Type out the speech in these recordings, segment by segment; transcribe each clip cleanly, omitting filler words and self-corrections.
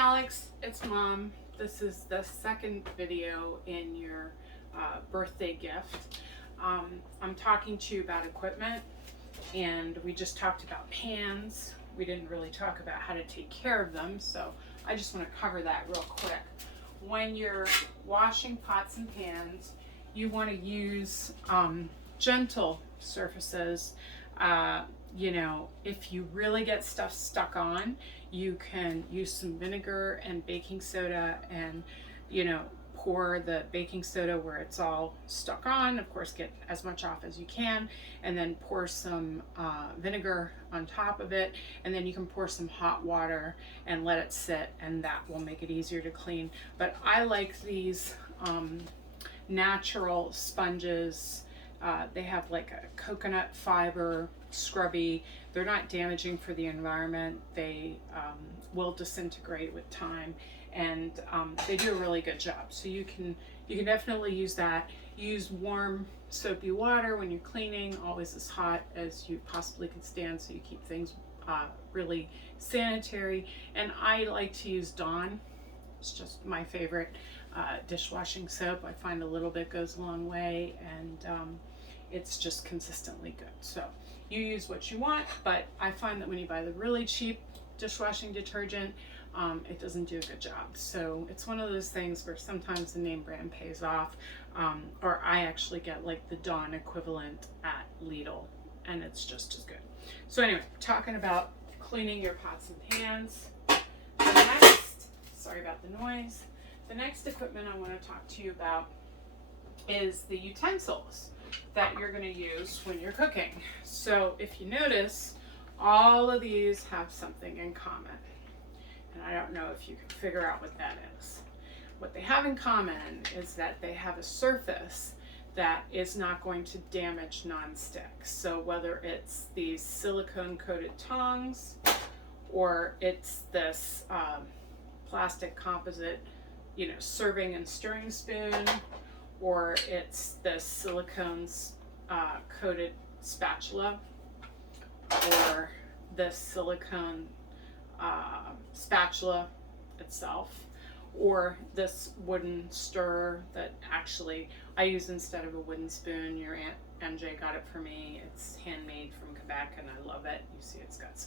Alex, it's Mom. This is the second video in your birthday gift. I'm talking to you about equipment, and we just talked about pans. We didn't really talk about how to take care of them, so I just want to cover that real quick. When you're washing pots and pans, you want to use gentle surfaces. If you really get stuff stuck on, you can use some vinegar and baking soda and, pour the baking soda where it's all stuck on. Of course, get as much off as you can, and then pour some vinegar on top of it, and then you can pour some hot water and let it sit, and that will make it easier to clean. But I like these natural sponges. They have like a coconut fiber scrubby. They're not damaging for the environment. They will disintegrate with time, and they do a really good job. So you can definitely use that. Use warm soapy water when you're cleaning, always as hot as you possibly can stand, so you keep things really sanitary. And I like to use Dawn. It's just my favorite dishwashing soap. I find a little bit goes a long way, and it's just consistently good. So you use what you want, but I find that when you buy the really cheap dishwashing detergent, it doesn't do a good job. So it's one of those things where sometimes the name brand pays off, or I actually get like the Dawn equivalent at Lidl, and it's just as good. So anyway, talking about cleaning your pots and pans. Sorry about the noise. The next equipment I want to talk to you about is the utensils that you're going to use when you're cooking. So if you notice, all of these have something in common. And I don't know if you can figure out what that is. What they have in common is that they have a surface that is not going to damage nonstick. So whether it's these silicone coated tongs, or it's this plastic composite, serving and stirring spoon, or it's the silicone coated spatula, or the silicone spatula itself, or this wooden stirrer that actually I use instead of a wooden spoon. Your Aunt MJ got it for me. It's handmade from Quebec, and I love it. You see it's got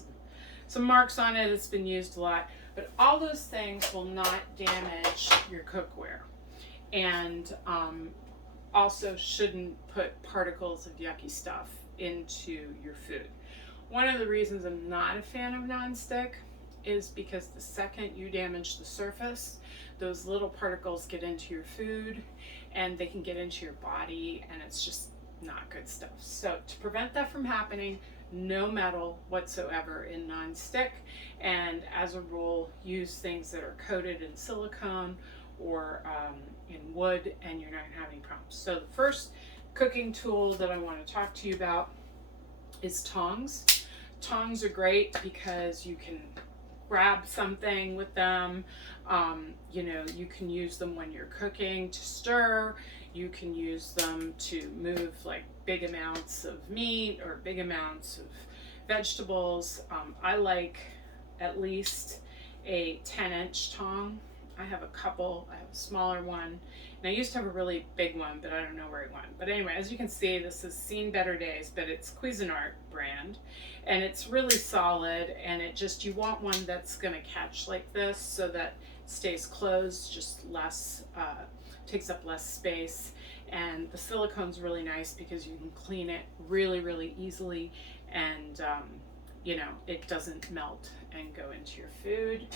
some marks on it. It's been used a lot, but all those things will not damage your cookware, and also shouldn't put particles of yucky stuff into your food. One of the reasons I'm not a fan of nonstick is because the second you damage the surface, those little particles get into your food, and they can get into your body, and it's just not good stuff. So to prevent that from happening, no metal whatsoever in nonstick, and as a rule, use things that are coated in silicone or in wood, and you're not going to have any problems. So the first cooking tool that I want to talk to you about is tongs. Tongs are great because you can grab something with them. You can use them when you're cooking to stir. You can use them to move like big amounts of meat or big amounts of vegetables. I like at least a 10-inch tong. I have a couple. I have a smaller one, and I used to have a really big one, but I don't know where it went. But anyway, as you can see, this has seen better days, but it's Cuisinart brand, and it's really solid, and you want one that's going to catch like this so that it stays closed, just less, takes up less space. And the silicone's really nice because you can clean it really, really easily, and it doesn't melt and go into your food.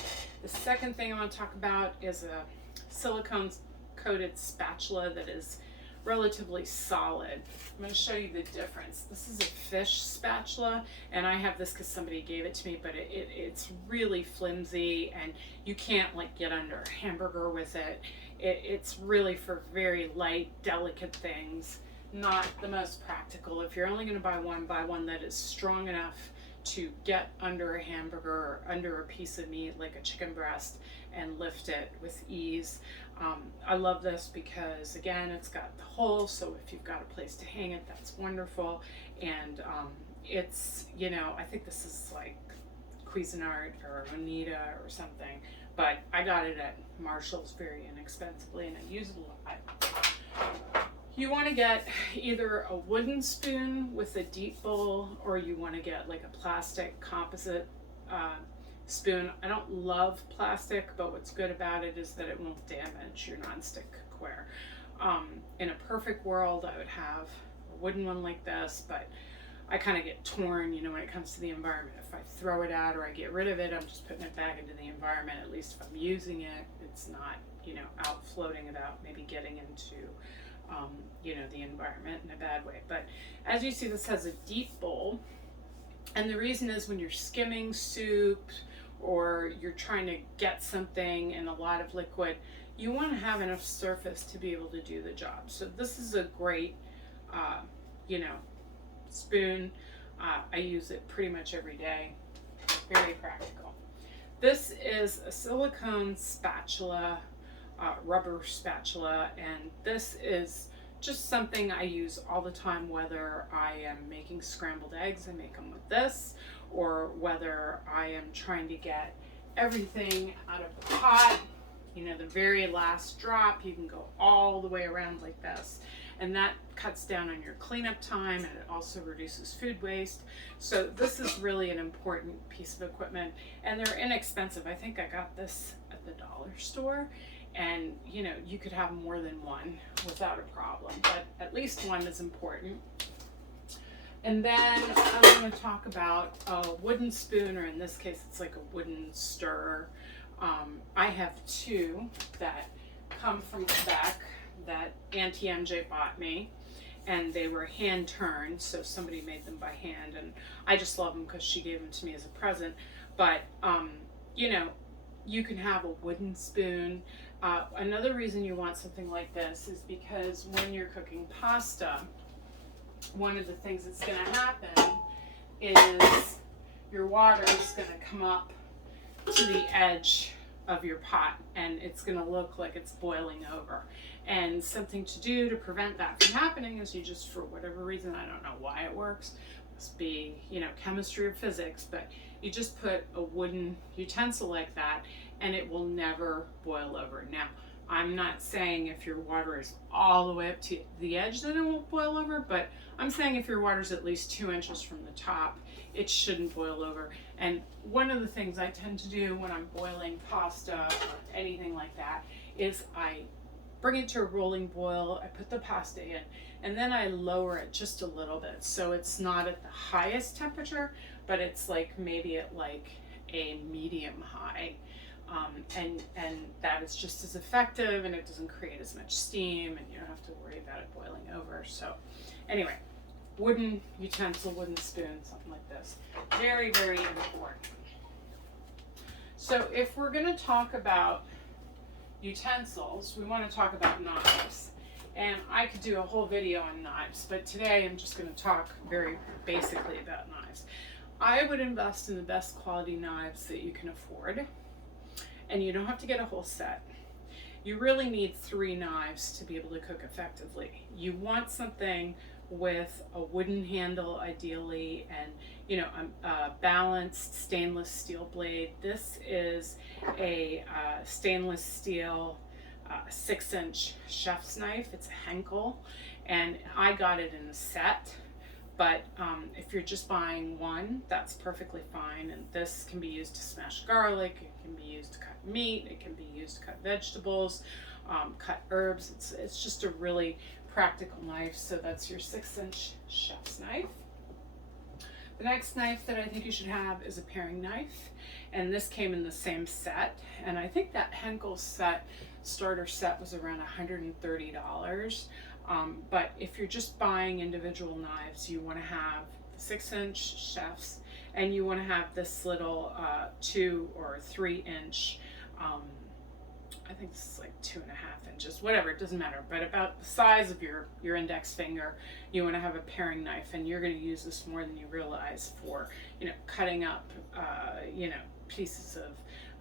The second thing I want to talk about is a silicone coated spatula that is relatively solid. I'm going to show you the difference. This is a fish spatula, and I have this because somebody gave it to me, but it's really flimsy, and you can't get under a hamburger with it. It's really for very light, delicate things. Not the most practical. If you're only going to buy one that is strong enough to get under a hamburger or under a piece of meat like a chicken breast and lift it with ease. I love this because, again, it's got the hole, so if you've got a place to hang it, that's wonderful. And it's, I think this is like Cuisinart or Oneida or something, but I got it at Marshall's very inexpensively, and I use it a lot. You want to get either a wooden spoon with a deep bowl, or you want to get like a plastic composite spoon. I don't love plastic, but what's good about it is that it won't damage your nonstick cookware. In a perfect world, I would have a wooden one like this, but I kind of get torn, you know, when it comes to the environment. If I throw it out or I get rid of it, I'm just putting it back into the environment. At least if I'm using it, it's not, you know, out floating about maybe getting into, you know, the environment in a bad way. But as you see, this has a deep bowl. And the reason is when you're skimming soup or you're trying to get something in a lot of liquid, you want to have enough surface to be able to do the job. So this is a great, you know, spoon. I use it pretty much every day. Very practical. This is a silicone spatula, rubber spatula, and this is just something I use all the time, whether I am making scrambled eggs, I make them with this, or whether I am trying to get everything out of the pot, you know, the very last drop, you can go all the way around like this. And that cuts down on your cleanup time, and it also reduces food waste. So this is really an important piece of equipment, and they're inexpensive. I think I got this at the dollar store, and you know, you could have more than one without a problem, but at least one is important. And then I'm going to talk about a wooden spoon, or in this case it's like a wooden stirrer. I have two that come from Quebec that Auntie MJ bought me, and they were hand turned, so somebody made them by hand, and I just love them because she gave them to me as a present. But you know, you can have a wooden spoon. Another reason you want something like this is because when you're cooking pasta, one of the things that's going to happen is your water is going to come up to the edge of your pot, and it's going to look like it's boiling over. And something to do to prevent that from happening is you just, for whatever reason, I don't know why it works, must be, you know, chemistry or physics, but you just put a wooden utensil like that and it will never boil over. Now, I'm not saying if your water is all the way up to the edge that it won't boil over, but I'm saying if your water's at least 2 inches from the top, it shouldn't boil over. And one of the things I tend to do when I'm boiling pasta or anything like that is I bring it to a rolling boil, I put the pasta in, and then I lower it just a little bit. So it's not at the highest temperature, but it's like maybe at like a medium high. And that is just as effective, and it doesn't create as much steam, and you don't have to worry about it boiling over. So anyway, wooden utensil, wooden spoon, something like this. Very, very important. So if we're going to talk about utensils, we want to talk about knives. And I could do a whole video on knives, but today I'm just going to talk very basically about knives. I would invest in the best quality knives that you can afford. And you don't have to get a whole set. You really need 3 knives to be able to cook effectively. You want something with a wooden handle ideally, and you know, a balanced stainless steel blade. This is a stainless steel 6-inch chef's knife. It's a Henkel, and I got it in a set. But if you're just buying one, that's perfectly fine. And this can be used to smash garlic, it can be used to cut meat, it can be used to cut vegetables, cut herbs. It's just a really practical knife. So that's your 6-inch chef's knife. The next knife that I think you should have is a paring knife. And this came in the same set. And I think that Henkel starter set was around $130. But if you're just buying individual knives, you want to have the 6-inch chefs, and you want to have this little 2 or 3-inch, I think this is like 2.5 inches, whatever, it doesn't matter, but about the size of your index finger. You want to have a paring knife, and you're going to use this more than you realize for, you know, cutting up, you know, pieces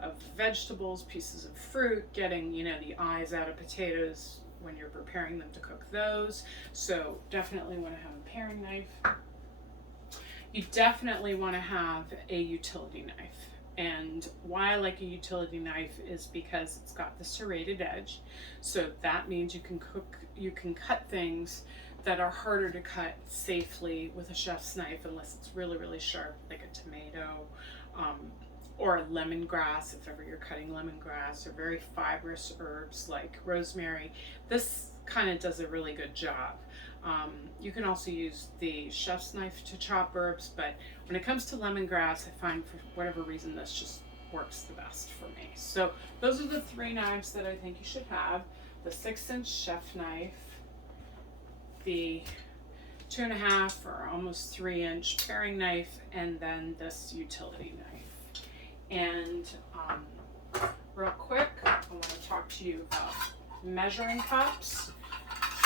of vegetables, pieces of fruit, getting, you know, the eyes out of potatoes when you're preparing them to cook those. So definitely want to have a paring knife. You definitely want to have a utility knife. And why I like a utility knife is because it's got the serrated edge. So that means you can cut things that are harder to cut safely with a chef's knife unless it's really, really sharp, like a tomato, um, or lemongrass, if ever you're cutting lemongrass, or very fibrous herbs like rosemary. This kind of does a really good job. You can also use the chef's knife to chop herbs, but when it comes to lemongrass, I find for whatever reason this just works the best for me. So those are the 3 knives that I think you should have: the 6-inch chef knife, the 2.5 or almost 3-inch paring knife, and then this utility knife. And real quick, I want to talk to you about measuring cups.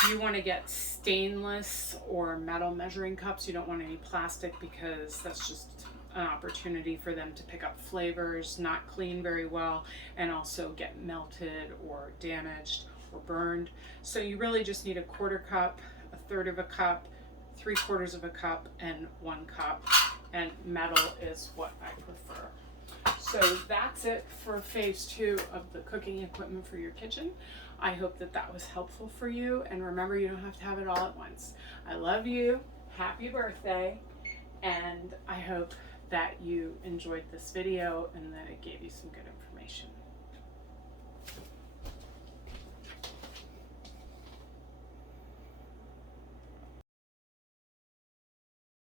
You want to get stainless or metal measuring cups. You don't want any plastic because that's just an opportunity for them to pick up flavors, not clean very well, and also get melted or damaged or burned. So you really just need a 1/4 cup, a 1/3 of a cup, 3/4 of a cup, and 1 cup. And metal is what I prefer. So that's it for phase 2 of the cooking equipment for your kitchen. I hope that that was helpful for you. And remember, you don't have to have it all at once. I love you. Happy birthday. And I hope that you enjoyed this video and that it gave you some good information.